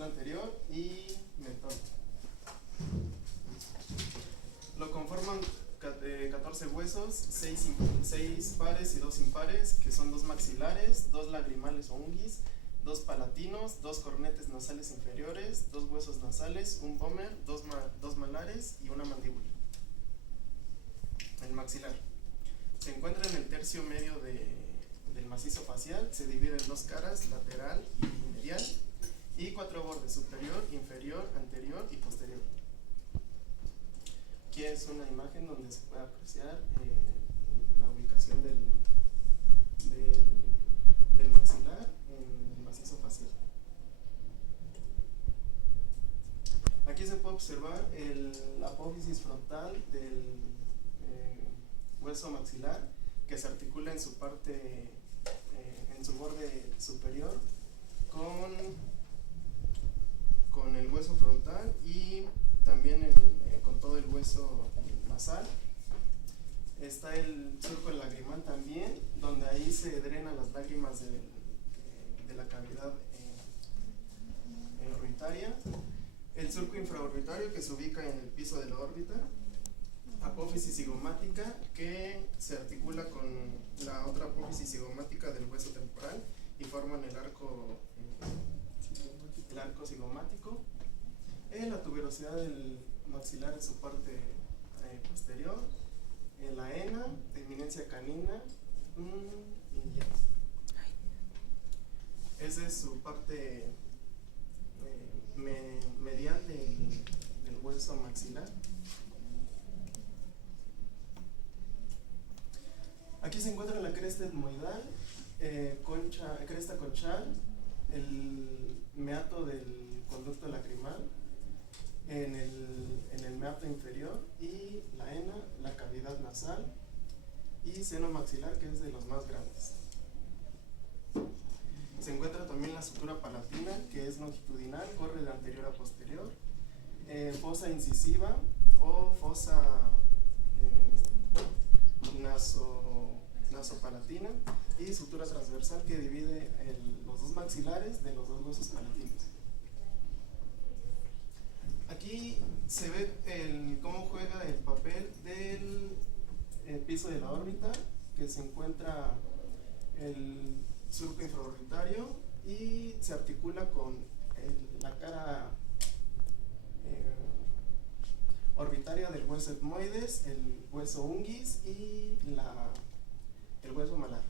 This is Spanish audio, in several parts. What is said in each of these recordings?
nasal anterior y mentón. Lo conforman 14 huesos, 6 pares y 2 impares, que son 2 maxilares, 2 lagrimales o unguis, 2 palatinos, 2 cornetes nasales inferiores, 2 huesos nasales, un pómer, 2 malares y una mandíbula. El maxilar se encuentra en el tercio medio del macizo facial, se divide en 2 caras, lateral y medial, y 4 bordes, superior, inferior, anterior y posterior. Aquí es una imagen donde se puede apreciar la ubicación del maxilar en el macizo facial. Aquí se puede observar la apófisis frontal del hueso maxilar, que se articula en su parte, en su borde superior con el hueso frontal y también con todo el hueso nasal. Está el surco lagrimal también, donde ahí se drenan las lágrimas de la cavidad orbitaria. El surco infraorbitario, que se ubica en el piso de la órbita. Apófisis cigomática, que se articula con la otra apófisis cigomática del hueso temporal y forman el arco cigomático. La tuberosidad del maxilar en su parte posterior. La ena, eminencia canina y ya. Esa es su parte medial del hueso maxilar. Aquí se encuentra la cresta etmoidal, cresta conchal, el meato del conducto lacrimal, en el meato inferior, y la ena, la cavidad nasal, y seno maxilar, que es de los más grandes. Se encuentra también la sutura palatina, que es longitudinal, corre de anterior a posterior, fosa incisiva o fosa nasopalatina, y sutura transversal, que divide los 2 maxilares de los 2 huesos palatinos. Aquí se ve cómo juega el papel del piso de la órbita, que se encuentra el surco infraorbitario y se articula con la cara orbitaria del hueso etmoides, el hueso unguis y el hueso malar.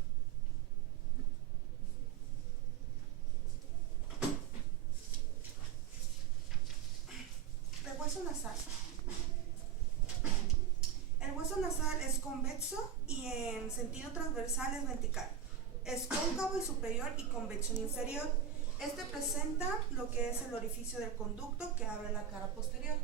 El hueso nasal. El hueso nasal es convexo y en sentido transversal es vertical. Es cóncavo y superior y convexo inferior. Este presenta lo que es el orificio del conducto que abre la cara posterior.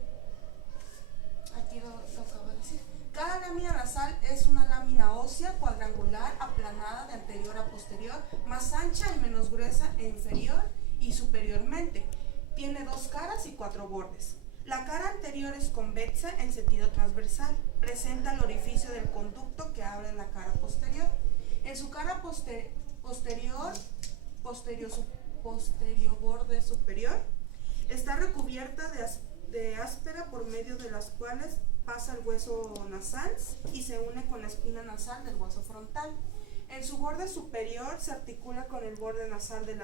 Aquí lo acabo de decir. Cada lámina nasal es una lámina ósea cuadrangular aplanada de anterior a posterior, más ancha y menos gruesa e inferior y superiormente. Tiene 2 caras y 4 bordes. La cara anterior es convexa en sentido transversal. Presenta el orificio del conducto que abre la cara posterior. En su cara posterior borde superior, está recubierta de áspera, por medio de las cuales pasa el hueso nasal y se une con la espina nasal del hueso frontal. En su borde superior se articula con el borde nasal del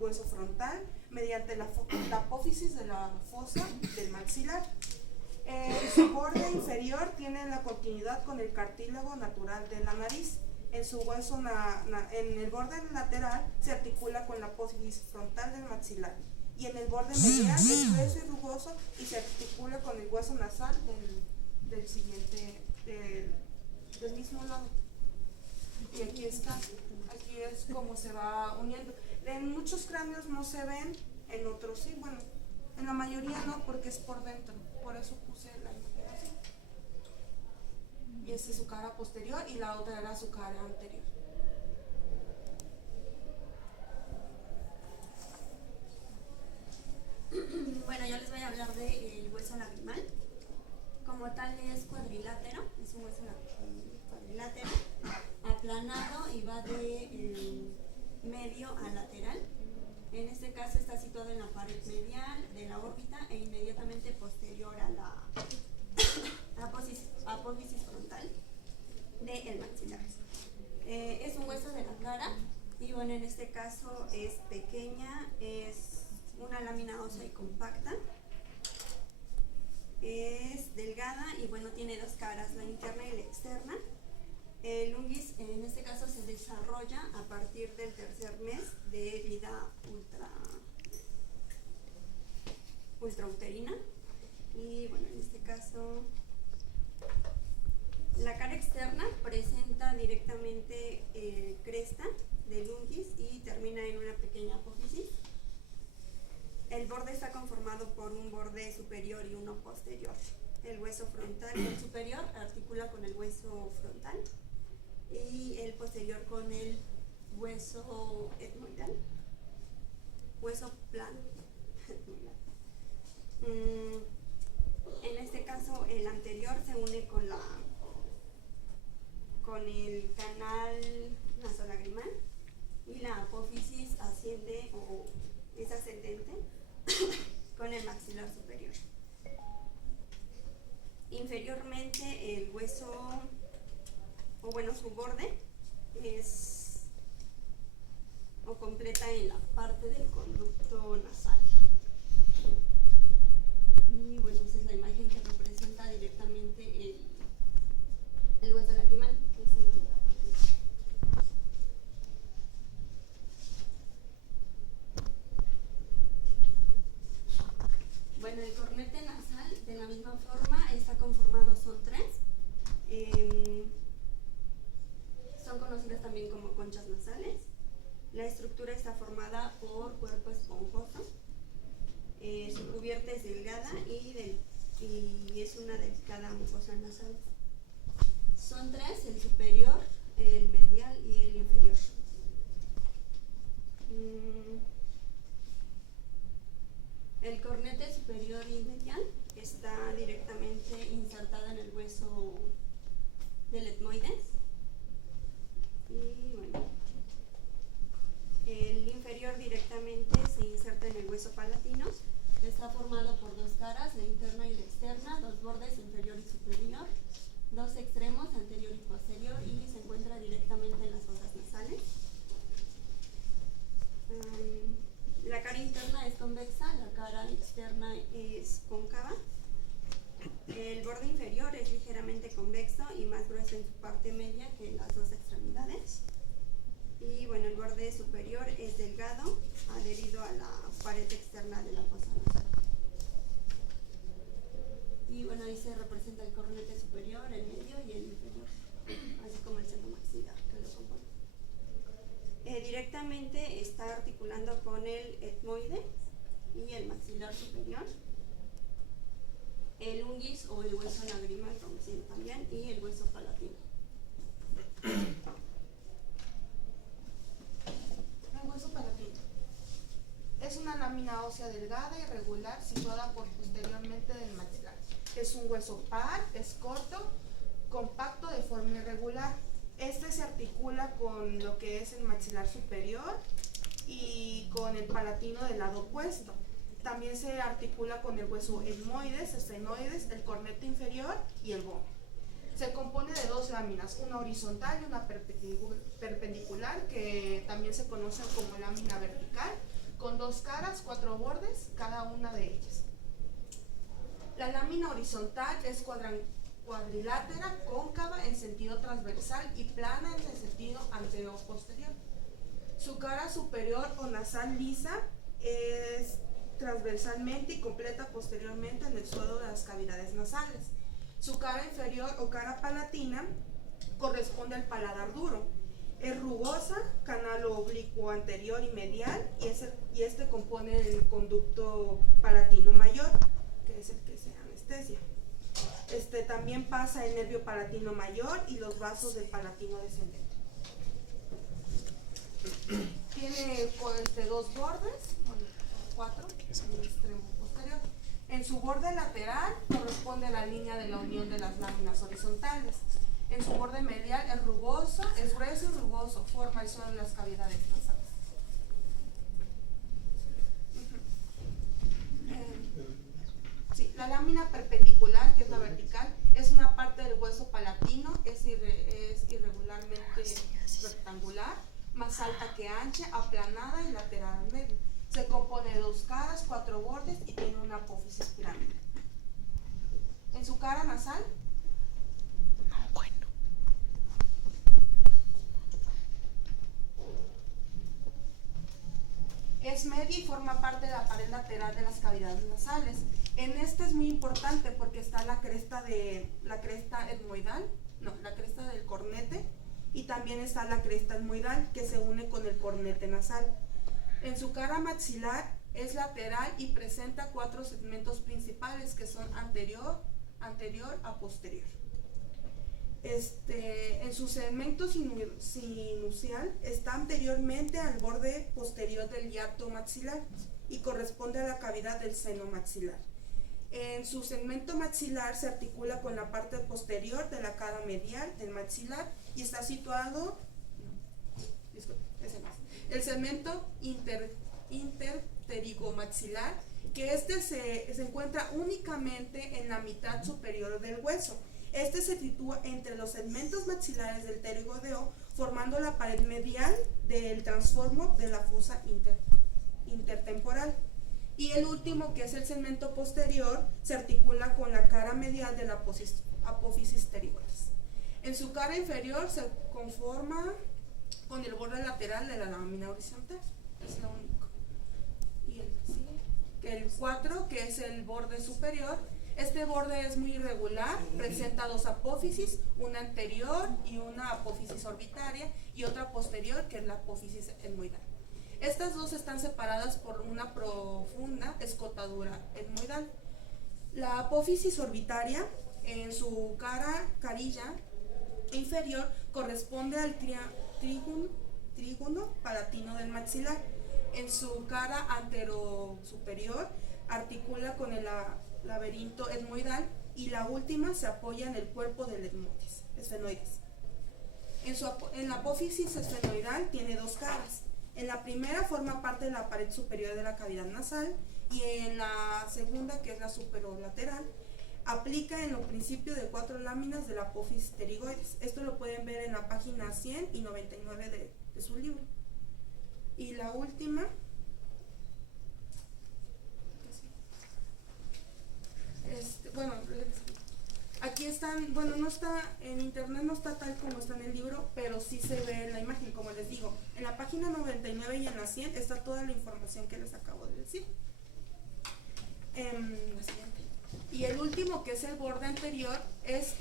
hueso frontal mediante la apófisis de la fosa del maxilar. En su borde inferior tiene la continuidad con el cartílago natural de la nariz. En su hueso en el borde lateral se articula con la apófisis frontal del maxilar. Y en el borde medial es grueso y rugoso y se articula con el hueso nasal del mismo lado. Y aquí está, aquí es como se va uniendo. En muchos cráneos no se ven, en otros sí, bueno, en la mayoría no, porque es por dentro, por eso puse la imagen así. Y esta es su cara posterior y la otra era su cara anterior. Bueno, yo les voy a hablar del hueso lagrimal. Como tal es cuadrilátero, es un hueso cuadrilátero, aplanado y va de medio a lateral. En este caso está situado situado en la pared medial de la órbita e inmediatamente posterior a la apófisis frontal del maxilar. Es un hueso de la cara y bueno, en este caso es pequeña, es una lámina ósea y compacta, es delgada y bueno, tiene dos caras, la interna y la externa. El unguis en este caso se desarrolla a partir del tercer mes de vida ultrauterina y bueno, en este caso la cara externa presenta directamente cresta del unguis y termina en una pequeña apófisis. El borde está conformado por un borde superior y uno posterior. El hueso frontal, el superior articula con el hueso frontal y el posterior con el hueso etmoidal, hueso plano. En este caso el anterior se une con el canal nasolagrimal y la apófisis asciende o es ascendente con el maxilar superior. Inferiormente el hueso, o bueno, su borde es o completa en la parte del conducto nasal. Y bueno, esa es la imagen que representa directamente el hueso lacrimal. Bueno, el cornete nasal de la misma forma está conformado, son tres. Son conocidas también como conchas nasales. La estructura está formada por cuerpo esponjoso. Su cubierta es delgada y es una delicada mucosa nasal. Son tres, el superior, el medial y el inferior. El cornete superior y medial está directamente insertado en el hueso del etmoides. Y bueno, el inferior directamente se inserta en el hueso palatino. Está formado por dos caras, la interna y la externa, dos bordes inferior y superior, dos extremos, anterior y posterior, y se encuentra directamente en las fosas nasales. La cara interna es convexa, la cara externa es cóncava. El borde inferior es ligeramente convexo y más grueso en su parte media que en las dos extremidades. Y bueno, el borde superior es delgado, adherido a la pared externa de la fosa nasal. Y bueno, ahí se representa el cornete superior, el medio y el inferior, así como el seno maxilar que lo compone. Directamente está articulando con el etmoide y el maxilar superior, el unguis o el hueso lagrimal, conocido también, y el hueso palatino. El hueso palatino es una lámina ósea delgada y regular situada posteriormente del maxilar. Es un hueso par, es corto, compacto, de forma irregular. Este se articula con lo que es el maxilar superior y con el palatino del lado opuesto. También se articula con el hueso etmoides, estenoides, el cornete inferior y el gome. Se compone de dos láminas, una horizontal y una perpendicular, que también se conocen como lámina vertical, con dos caras, cuatro bordes, cada una de ellas. La lámina horizontal es cuadrilátera, cóncava en sentido transversal y plana en el sentido anterior-posterior. Su cara superior o nasal lisa es transversalmente y completa posteriormente en el suelo de las cavidades nasales. Su cara inferior o cara palatina corresponde al paladar duro. Es rugosa, canal oblicuo anterior y medial, y este compone el conducto palatino mayor, que es el que se anestesia. También pasa el nervio palatino mayor y los vasos del palatino descendente. Tiene dos bordes, bueno, cuatro, en el extremo posterior. En su borde lateral corresponde a la línea de la unión de las láminas horizontales. En su borde medial es rugoso, es grueso y rugoso, forma el suelo de las cavidades nasales. La lámina perpendicular, que es la vertical, es una parte del hueso palatino, es irregularmente rectangular, más alta que ancha, aplanada y lateral al medio. Se compone de 2 caras, 4 bordes y tiene una apófisis piramidal. En su cara nasal, es media y forma parte de la pared lateral de las cavidades nasales. En este es muy importante porque está la cresta etmoidal, la cresta del cornete, y también está la cresta etmoidal que se une con el cornete nasal. En su cara maxilar es lateral y presenta 4 segmentos principales que son anterior a posterior. En su segmento sinusial está anteriormente al borde posterior del hiato maxilar y corresponde a la cavidad del seno maxilar. En su segmento maxilar se articula con la parte posterior de la cara medial del maxilar y está situado, el segmento interpterigomaxilar, que se encuentra únicamente en la mitad superior del hueso. Este se sitúa entre los segmentos maxilares del pterigodeo, formando la pared medial del transformo de la fosa intertemporal. Y el último, que es el segmento posterior, se articula con la cara medial de la apófisis pterigoides. En su cara inferior se conforma con el borde lateral de la lámina horizontal. Es lo único. Y el 4, que es el borde superior. Este borde es muy irregular, presenta 2 apófisis, una anterior y una apófisis orbitaria y otra posterior, que es la apófisis etmoidal. Estas dos están separadas por una profunda escotadura etmoidal. La apófisis orbitaria, en su carilla inferior, corresponde al trígono palatino del maxilar. En su cara anterosuperior articula con el laberinto etmoidal y la última se apoya en el cuerpo del esfenoides. En la apófisis esfenoidal tiene 2 caras. En la primera forma parte de la pared superior de la cavidad nasal y en la segunda, que es la superolateral, aplica en los principios de 4 láminas de la apófisis pterigoides. Esto lo pueden ver en la página 100 y 99 de su libro. Y la última, aquí están, no está en internet, no está tal como está en el libro, pero sí se ve en la imagen, como les digo. En la página 99 y en la 100 está toda la información que les acabo de decir. Y el último, que es el borde anterior, es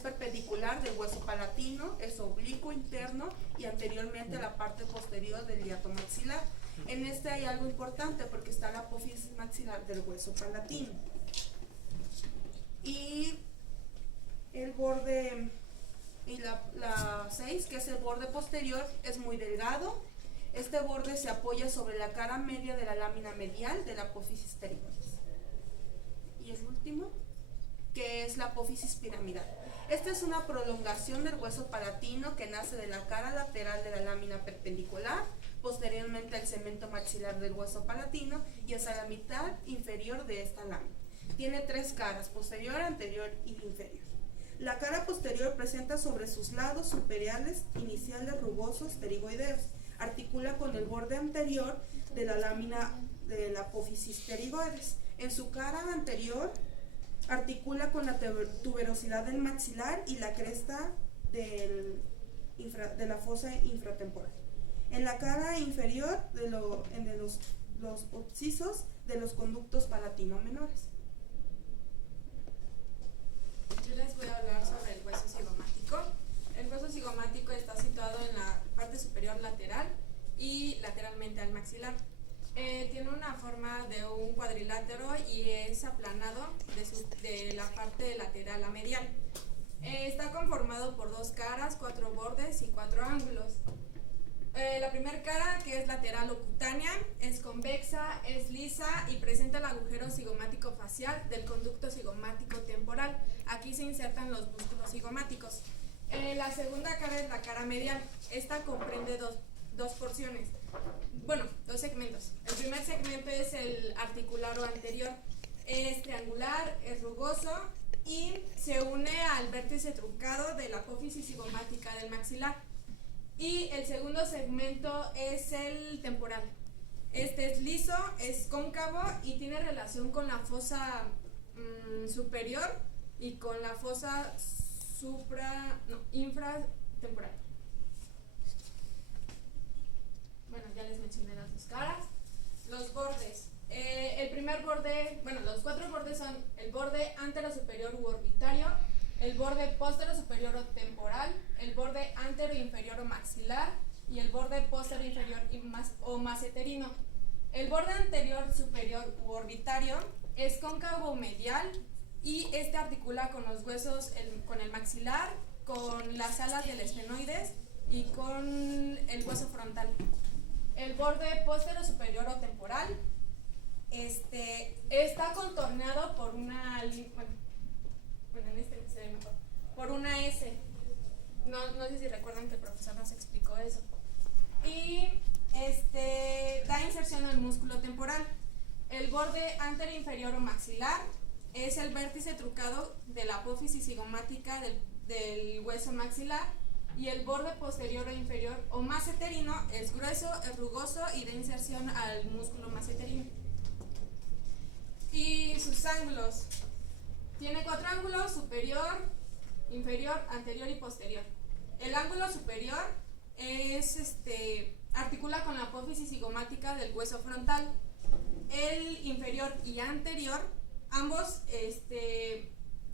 perpendicular del hueso palatino, es oblicuo interno y anteriormente a la parte posterior del hiato maxilar. En este hay algo importante porque está la apófisis maxilar del hueso palatino. Y el borde, y la 6, que es el borde posterior, es muy delgado. Este borde se apoya sobre la cara media de la lámina medial de la apófisis pterigoides. Y el último, que es la apófisis piramidal. Esta es una prolongación del hueso palatino que nace de la cara lateral de la lámina perpendicular, posteriormente al segmento maxilar del hueso palatino y hasta la mitad inferior de esta lámina. Tiene 3 caras, posterior, anterior y inferior. La cara posterior presenta sobre sus lados superiores iniciales rugosos pterigoideos. Articula con el borde anterior de la lámina de la apófisis pterigoides. En su cara anterior articula con la tuberosidad del maxilar y la cresta de la fosa infratemporal. En la cara inferior de los abscisos de los conductos palatino menores. Yo les voy a hablar sobre el hueso cigomático. El hueso cigomático está situado en la parte superior lateral y lateralmente al maxilar. Tiene una forma de un cuadrilátero y es aplanado de la parte lateral a medial. Está conformado por 2 caras, 4 bordes y 4 ángulos. La primera cara, que es lateral o cutánea, es convexa, es lisa y presenta el agujero cigomático facial del conducto cigomático temporal. Aquí se insertan los músculos cigomáticos. La segunda cara es la cara medial. Esta comprende dos porciones. 2 segmentos. El primer segmento es el articular o anterior. es triangular, es rugoso y se une al vértice truncado de la apófisis cigomática del maxilar. Y el segundo segmento es el temporal. Este es liso, es cóncavo y tiene relación con la fosa superior y con la fosa infratemporal. Bueno, ya les mencioné las dos caras. Los bordes. El primer borde, bueno, los 4 bordes son el borde antero-superior u orbitario, el borde postero-superior o temporal, el borde antero-inferior o maxilar y el borde postero-inferior o maseterino. El borde anterior-superior u orbitario es cóncavo medial y este articula con los huesos, con el maxilar, con las alas del esfenoides y con el hueso frontal. El borde postero-superior o temporal está contorneado por una, por una S. No sé si recuerdan que el profesor nos explicó eso. Y da inserción al músculo temporal. El borde anteroinferior o maxilar es el vértice truncado de la apófisis cigomática del hueso maxilar. Y el borde posterior o inferior o maseterino es grueso, es rugoso y da inserción al músculo maseterino. Y sus ángulos. Tiene 4 ángulos: superior, inferior, anterior y posterior. El ángulo superior es articula con la apófisis cigomática del hueso frontal. El inferior y anterior, ambos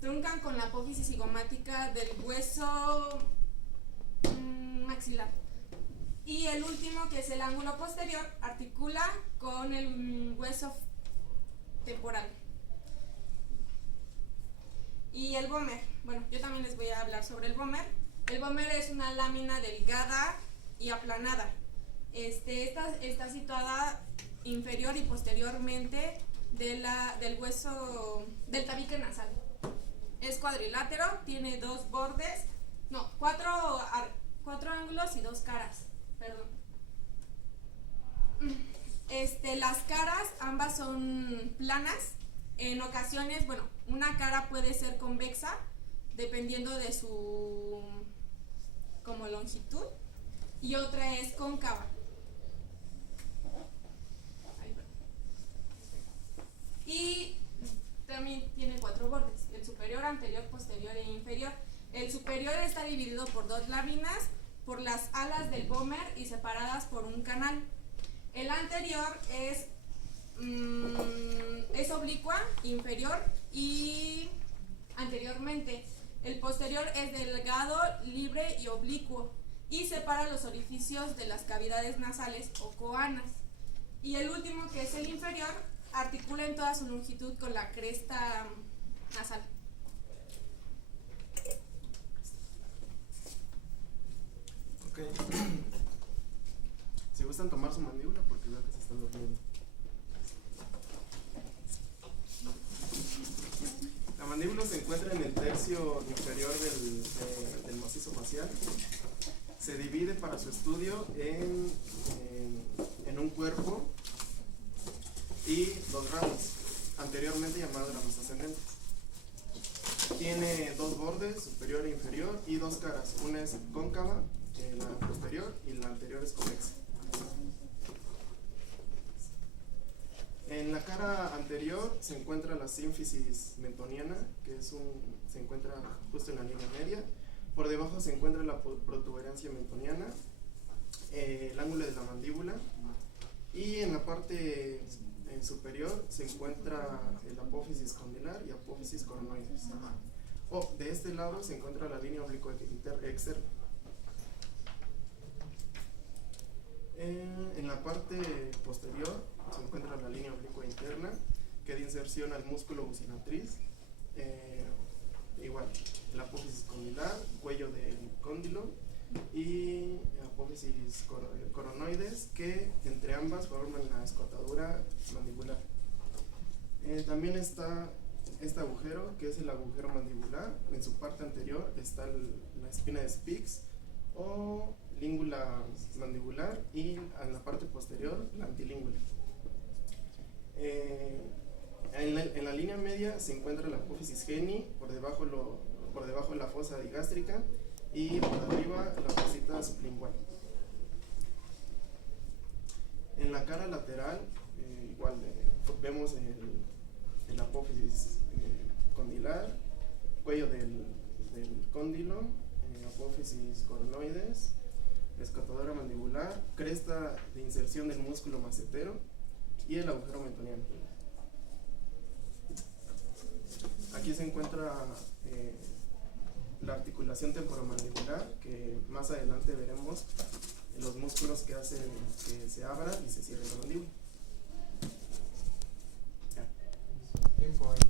truncan con la apófisis cigomática del hueso maxilar. Y el último, que es el ángulo posterior, articula con el hueso temporal. Y el vómer, bueno, yo también les voy a hablar sobre el vómer. El vómer es una lámina delgada y aplanada. Está situada inferior y posteriormente del hueso del tabique nasal. Es cuadrilátero, tiene 2 bordes, no, 4 ángulos y 2 caras, perdón. Las caras ambas son planas. En ocasiones, bueno, una cara puede ser convexa dependiendo de su como longitud y otra es cóncava. Y también tiene 4 bordes: el superior, anterior, posterior e inferior. El superior está dividido por 2 láminas por las alas del vómer y separadas por un canal. El anterior es oblicua, inferior y anteriormente. El posterior es delgado, libre y oblicuo y separa los orificios de las cavidades nasales o coanas. Y el último, que es el inferior, articula en toda su longitud con la cresta nasal. Ok. Si gustan tomar su mandíbula, porque veo que se están durmiendo. La mandíbula se encuentra en el tercio inferior del macizo facial. Se divide para su estudio en un cuerpo y 2 ramas, anteriormente llamadas ramas ascendentes. Tiene 2 bordes, superior e inferior, y 2 caras. Una es cóncava, la posterior, y la anterior es convexa. En la cara anterior se encuentra la sínfisis mentoniana, que se encuentra justo en la línea media. Por debajo se encuentra la protuberancia mentoniana, el ángulo de la mandíbula, y en la parte superior se encuentra el apófisis condilar y apófisis coronoides. De este lado se encuentra la línea oblicua externa. En la parte posterior se encuentra la línea oblicua interna, que da inserción al músculo bucinatriz. Igual, la apófisis condilar, cuello del cóndilo y apófisis coronoides, que entre ambas forman la escotadura mandibular. También está este agujero, que es el agujero mandibular. En su parte anterior está la espina de Spix o língula mandibular, y en la parte posterior la antilíngula. En la línea media se encuentra la apófisis geni, por debajo la fosa digástrica y por arriba la fosita sublingual. En la cara lateral, igual vemos el apófisis condilar, cuello del cóndilo, apófisis coronoides, escotadora mandibular, cresta de inserción del músculo macetero y el agujero mentoniano. Aquí se encuentra la articulación temporomandibular, que más adelante veremos los músculos que hacen que se abra y se cierre la mandíbula. Tiempo ahí.